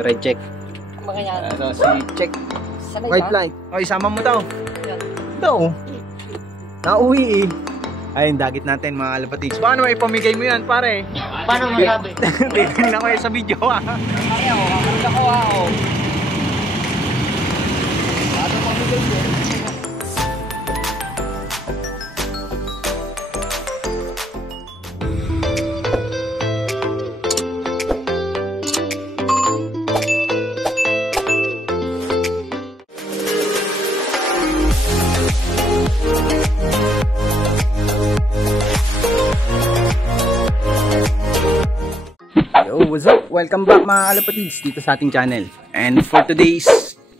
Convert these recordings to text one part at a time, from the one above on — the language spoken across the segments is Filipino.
Reject. Mga yan. Ito si Check. Sanay White ka? light. O, isama mo daw. Yan. Ito. Nauwi eh. Ayun, dagit natin mga kalapatids. Paano may pamigay mo yan, pare? Paano masabi? Titignan ko sa video ah. Ayaw, kakanda ko ako. Paano mamigay mo? Yo, what's up? Welcome back mga kalapatids dito sa ating channel. And for today's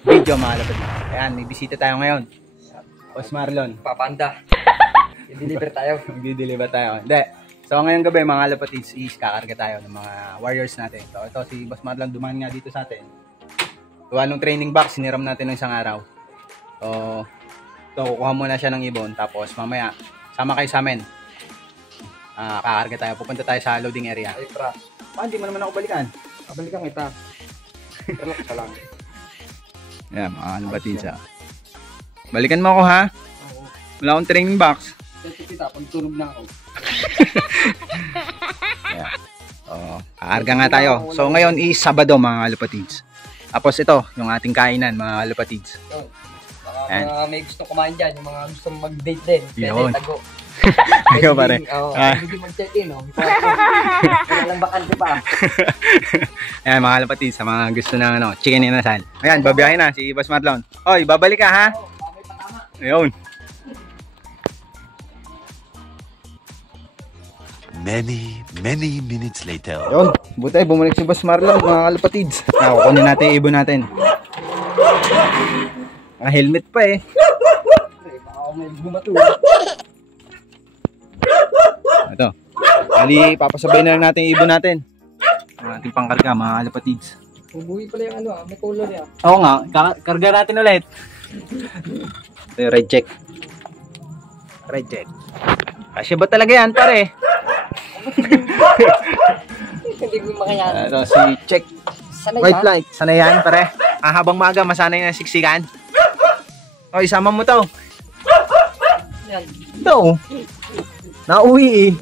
video mga kalapatids, ayan, may bisita tayo ngayon. Boss Marlon. Papanda. I-deliver tayo. Mag-deliver tayo. Hindi. So ngayong gabi mga kalapatids is kakarga tayo ng mga warriors natin. So ito si Boss Marlon dumaan nga dito sa atin. Gawa nung training box, siniram natin ng isang araw. So ito, kukuha muna siya ng ibon. Tapos mamaya, sama kayo sa amin. Kakarga tayo. Pupunta tayo sa loading area. Ay, pra. Hindi mo naman ako balikan. Kabalikan kita. Relax ka lang. Yan, mga kalapatids ha. Balikan mo ako ha. Oo. Wala akong training box. Kasi kita, pag tulog na ako. Yeah. Kakarga nga tayo. So ngayon is Sabado mga kalapatids. Tapos ito, yung ating kainan mga kalapatids. Yun. Baka may gustong kumain dyan, yung mga gustong mag-date din. Yun. Pwede, tago. Ikaw pare. Oo, pwede mag-check-in. Wala lang bakante pa. Ayan mga kalapatids, sa mga gusto ng chicken inasal. Ayan, babiyahin na si Boss Marlon. Oy, babalik ka ha? Oo, may patama. Ayun. Many minutes later. Ayun, buti bumalik si Boss Marlon mga kalapatids. Kukunin natin yung ibon natin. Helmet pa eh. Baka ako may bumato. Ito. Bali, papasabay na lang natin yung ibon natin. Ang ating pangkarga mga kalapatids. Ubuhi pala yung may color yan. Oo nga, karga natin ulit. Reject. Reject. Kasi ba talaga yan pare? Hindi ko makayan. Ito si Check. Sanay White ka? light. Sanay yan pare. Habang maga, masanay na siksikan. O, isama mo to. Yan. Ito. Nauwi eh.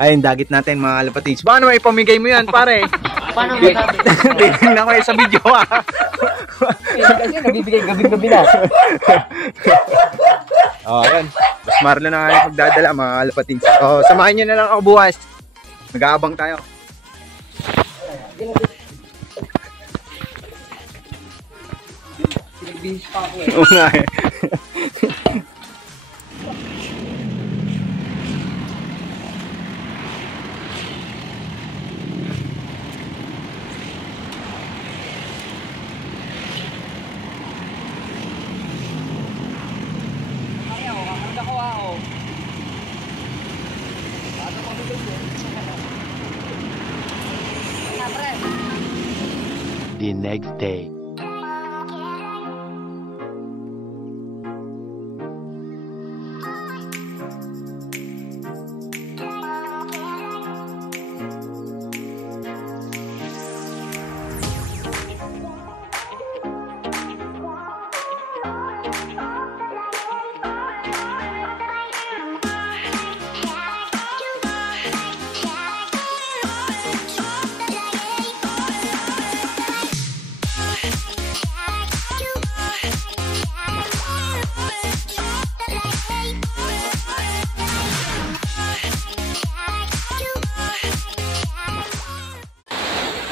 Ayun, dagit natin mga kalapatids. Paano may pamigay mo yan pare? Paano masabi? Titignan ko sa video ah. Kasi nabibigay gabi-gabi na. Ayun. Mas Marlon na nga yung magdadala mga kalapatids. Samahan nyo na lang ako bukas. Nag-aabang tayo. Bihis pa ako eh. Oo nga eh. Ayaw, kakanda ko ako. Paano mamigay mo? Kaya pre. The next day.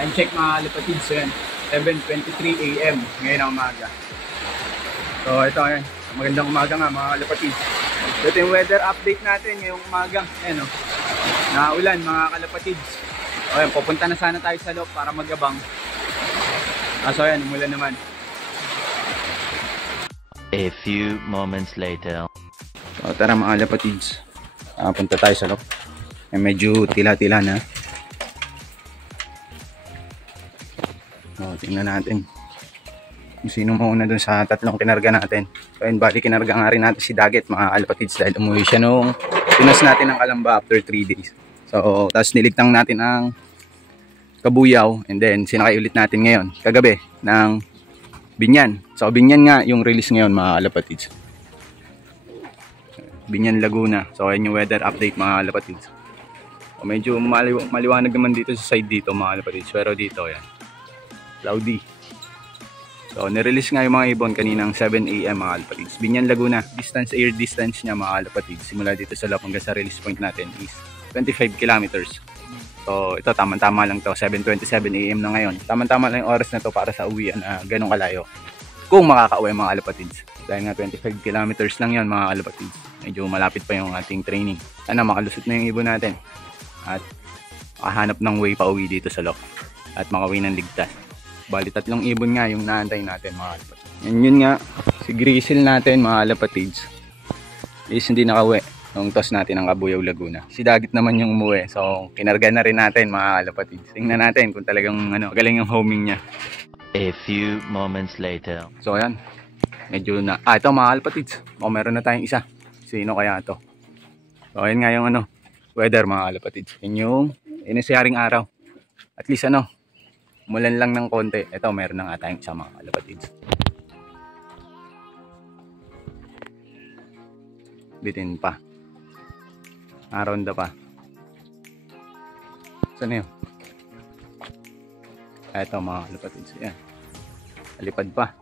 Time check mga kalapatids. So yan, 7:23 AM ngayon ang umaga. So ito yan, magandang umaga nga mga kalapatids. Ito yung weather update natin ngayong umaga. Ayan o, naulan mga kalapatids. O yan, pupunta na sana tayo sa loob para magabang. So yan, umulan naman. A few moments later. So tara mga kalapatids, punta tayo sa loob. Medyo tila-tila na. Tingnan natin kung sino mauna dun sa tatlong kinarga natin. So ayun, bali kinarga nga rin natin si Daggett mga kalapatids dahil umuwi siya nung pinas natin ng Kalamba after 3 days. So tapos niligtang natin ang Kabuyaw, and then sinakay ulit natin ngayon, kagabi, ng Binyan. So, Binyan nga yung release ngayon mga kalapatids. Binyan, Laguna. So, ayan yung weather update mga kalapatids. So, medyo maliwanag naman dito sa side dito mga kalapatids. Pero dito, yan. Cloudy. So, nirelease nga yung mga ibon kaninang 7 AM mga kalapatids. Binyan, Laguna. Air distance niya mga kalapatids. Simula dito sa loob hanggang sa release point natin is 25 kilometers. So, ito, tama-tama lang to. 7:27 AM na ngayon. Tama-tama lang yung oras na to para sa uwian na ganong kalayo. Kung makaka-uwi mga kalapatids. Dahil nga 25 kilometers lang yan mga kalapatids. Medyo malapit pa yung ating training. Sana makalusot na yung ibon natin. At makahanap ng way pa uwi dito sa loob. At makauwi ng ligtas. Bali, 3 ibon nga yung naantay natin mga kalapatids. Yun nga, si Grizzle natin mga kalapatids is hindi nakauwi nung toss natin ang Kabuyaw, Laguna. Si Dagit naman yung umuwi. So, kinarga na rin natin mga kalapatids. Tingnan natin kung talagang galing yung homing niya. A few moments later. So, ayan. Medyo na... ito mga kalapatids. Meron na tayong isa. Sino kaya ito? So, ayan nga yung weather mga kalapatids. Yun yung inasyaring araw. At least umulan lang ng konti. Ito, meron na nga tayong isa mga kalapatids. Bitin pa. Aronda pa. Saan yun? Ito mga kalapatids. Yan. Alipad pa.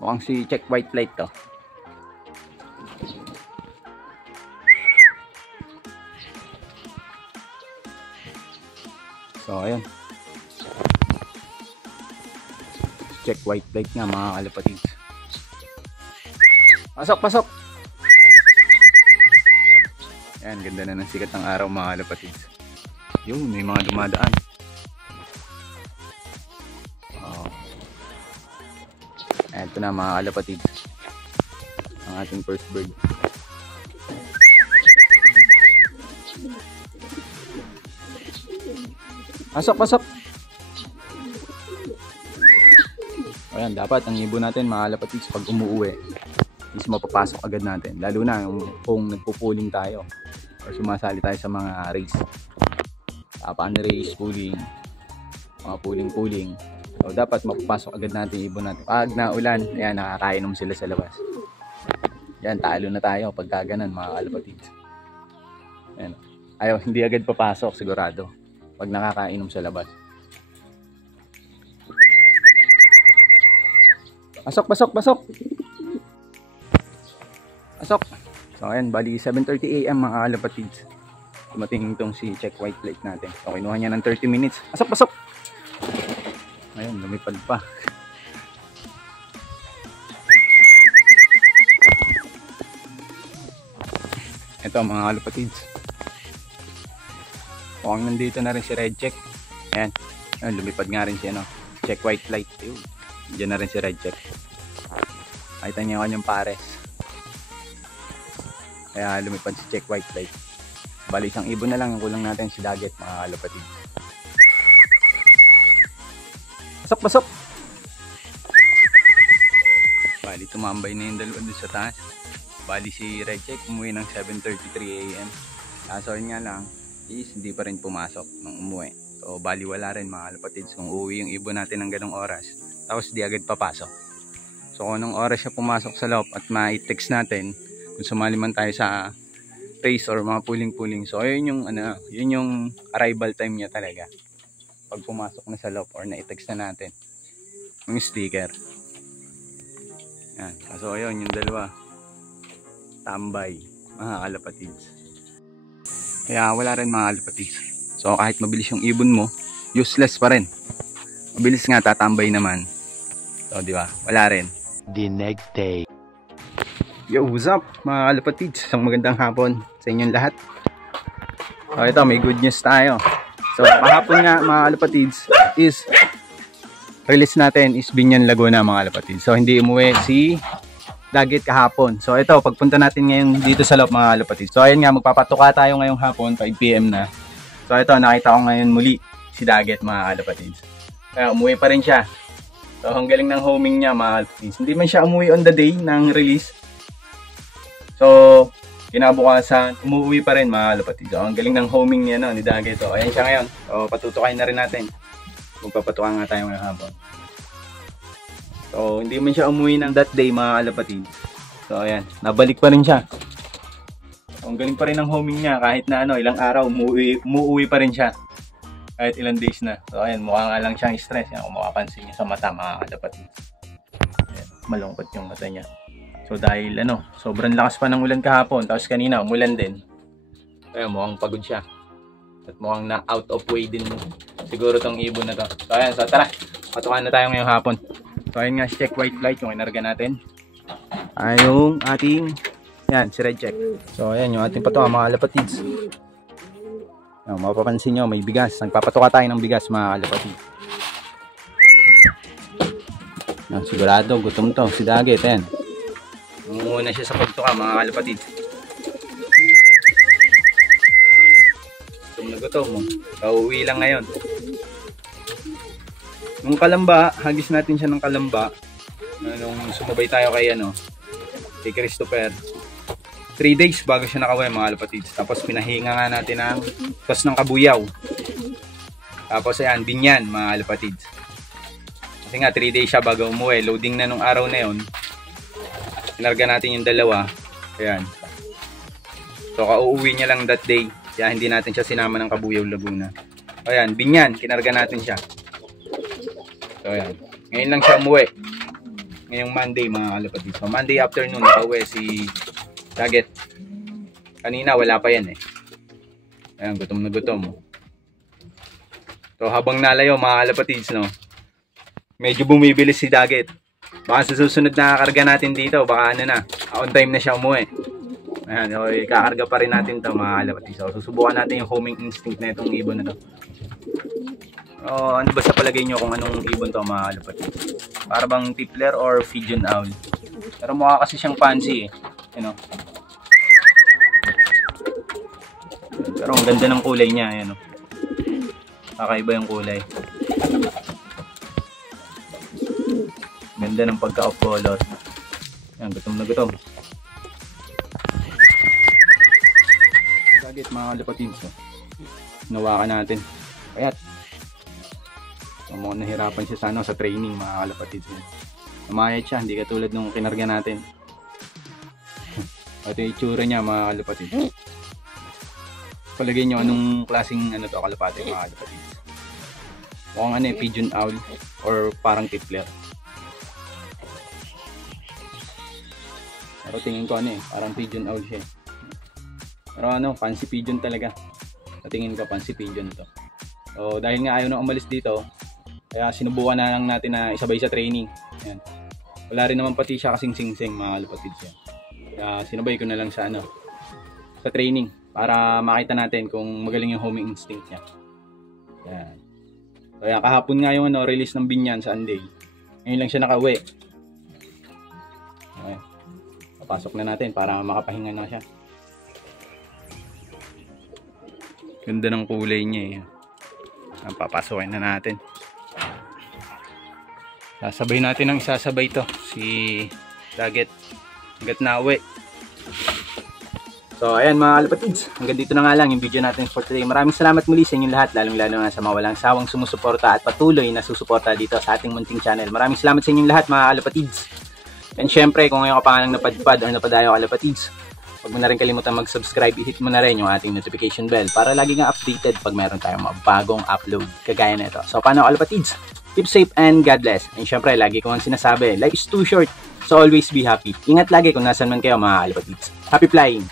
Mukhang si Check White Flight to. So ayan. Check White Flight nga mga kalapatids. Pasok, pasok! Ayan, ganda na ng sikat ng araw mga kalapatids. Yun, may mga dumadaan. Oh. Ito na mga kalapatids. Ang ating first bird. Pasok, pasok! Ayan, dapat ang ibon natin mga kalapatids pag umuuwi is mapapasok agad natin. Lalo na kung nagpupuling tayo or sumasali tayo sa mga race. Tapaan race, pooling, mga pooling. So, dapat mapapasok agad natin ibon natin. Pag naulan, ayan, nakakainom sila sa labas. Yan, talo na tayo pagka ganun mga kalapatids. Ayan. Ayaw, hindi agad papasok sigurado pag nakakainom sa labas. Pasok, pasok, pasok! Pasok! So ayan, bali 7:30 AM mga kalapatids. Dumating itong si Check White Flight natin. So kinuha niya ng 30 minutes. Pasok, pasok! Ayun, lumipad pa. Ito mga kalapatids. Mukhang nandito na rin si Red Check. Ayan, ayun, lumipad nga rin si Check White Flight. Ayun, diyan na rin si Red Check. Nakita niya yung kanyang pares. Kaya lumipad si Check White Flight. Bali, isang ibon na lang yung kulang natin si Dagit mga kalapatids. Pasok, pasok! Bali, tumambay na yung dalawa dun sa taas. Bali, si Red Check umuwi ng 7:33 AM. Kaso yun nga lang is hindi pa rin pumasok nung umuwi. So bali, wala rin mga kalapatids kung uuwi yung ibon natin ng ganong oras tapos di agad papasok. So kung anong oras siya pumasok sa loob at ma-text natin kung sumali man tayo sa race or mga puling. So yun yung yun yung arrival time niya talaga. Pag pumasok na sa loob or na-text na natin yung sticker. Yan. So ayun yung dalawa. Tambay mga kalapatids. Kaya wala rin mga kalapatids. So kahit mabilis yung ibon mo, useless pa rin. Mabilis nga, tatambay naman. So di ba? Wala rin. The next day. Yo, what's up mga kalapatids? Isang magandang hapon sa inyong lahat. So ito, may good news tayo. So kahapon nga mga kalapatids is release natin is Binyan, Laguna mga kalapatids. So hindi umuwi si Dagit kahapon. So ito, pagpunta natin ngayon dito sa loob mga kalapatids. So ayun nga, magpapatuka tayo ngayong hapon, 5 PM na. So ito, nakita ko ngayon muli si Dagit mga kalapatids. Kaya umuwi pa rin siya. So ang galing ng homing niya mga kalapatids. Hindi man siya umuwi on the day ng release. So kinabukasan, umuwi pa rin mga kalapatids. So ang galing ng homing niya ni Dagit. So ayan siya ngayon. So patutukayin na rin natin. Magpapatuka nga tayo ngayong hapon. So, hindi man siya umuwi ng that day mga kalapatid. So, ayan. Nabalik pa rin siya. So, ang galing pa rin ng homing niya. Kahit na ilang araw, umuwi pa rin siya. Kahit ilang days na. So, ayan. Mukha nga lang siyang stress. Yan, kung makapansin niyo sa mata mga kalapatid. Ayan, malungkot yung mata niya. So, dahil sobrang lakas pa ng ulan kahapon. Tapos kanina, umulan din. Ayan, mukhang pagod siya. At mukhang na out of way din siguro tong ibon na to. So ayan, so tara, patukan na tayo ngayong hapon. So ayun nga, check white flight yung kinarga natin. Yung ating, yan, si red check. So ayan, yung ating patuka mga kalapatids. Yan, mapapansin nyo, may bigas. Nagpapatuka tayo ng bigas mga kalapatids. Yan, sigurado, gutom to, si Daggett, yan. Muna siya sa pagtuka mga kalapatids. Gutom mo. Pauwi lang ngayon. Nung kalamba, hagis natin siya ng kalamba. Nung sumabay tayo kay kay Christopher. 3 days bago siya nakaway mga kalapatids. Tapos pinahinga nga natin ng tos ng kabuyaw. Tapos ayan, binyan mga kalapatids. Kasi nga 3 days siya bago umuwi. Loading na nung araw na yon. Kinarga natin yung dalawa. Ayan. So kauuwi niya lang that day. Kaya hindi natin siya sinama ng Kabuyaw, Laguna. O yan, binyan, kinarga natin siya. So yan, ngayon lang siya umuwi. Ngayong Monday mga kalapatid. So Monday afternoon, nakauwi si Daggett. Kanina wala pa yan eh. Ayan, gutom na gutom. So habang nalayo mga kalapatids, medyo bumibilis si Daggett. Baka sa susunod na karga natin dito, baka on time na siya umuwi. Ayan, kakarga pa rin natin ito mga kalapatid. So, susubukan natin yung homing instinct na itong ibon na ito. Ano ba sa palagay nyo kung anong ibon to mga kalapatid? Para bang tippler or pigeon owl? Pero mukha kasi siyang fancy eh. Pero ang ganda ng kulay niya. Kakaiba yung kulay. Ganda ng pagka-off color. Ayan, gutom na gutom. Mga kalapatids, nawakan natin kaya mukhang nahirapan siya sa training mga kalapatids. Namayat siya, hindi katulad nung kinarga natin. Ito yung itsura niya mga kalapatids. Palagay nyo anong klaseng to kalapati mga kalapatids. Mukhang pigeon owl or parang tippler. Pero tingin ko parang pigeon owl siya. Pero fancy pigeon talaga. Natingin ko fancy pigeon to. So dahil nga ayaw na umalis dito, kaya sinubukan na lang natin na isabay sa training. Ayan. Wala rin naman pati siya kasing sing-sing mga kalapatids yan. Kaya sinabay ko na lang sa sa training para makita natin kung magaling yung homing instinct niya. Ayan. Kaya kahapon nga yung release ng binyan sa Sunday. Ngayon lang siya nakauwi. Okay. Papasok na natin para makapahinga na siya. Ganda ng kulay niya eh. Papasokin na natin. Sasabay natin ang isasabay to. Si Daggett. Hanggat na uwi. So ayan mga kalapatids. Hanggang dito na nga lang yung video natin for today. Maraming salamat muli sa inyong lahat. Lalong lalo nga sa mga walang sawang sumusuporta at patuloy na susuporta dito sa ating munting channel. Maraming salamat sa inyong lahat mga kalapatids. And syempre kung ngayon ka pa nga lang napadpad or napadayo kalapatids, huwag mo na rin kalimutan mag-subscribe, i-hit mo na rin yung ating notification bell para lagi nga updated pag meron tayong mga bagong upload kagaya na ito. So paano kalapatids? Keep safe and God bless. And syempre, lagi ko ang sinasabi, life is too short, so always be happy. Ingat lagi kung nasan man kayo mga kalapatids. Happy flying!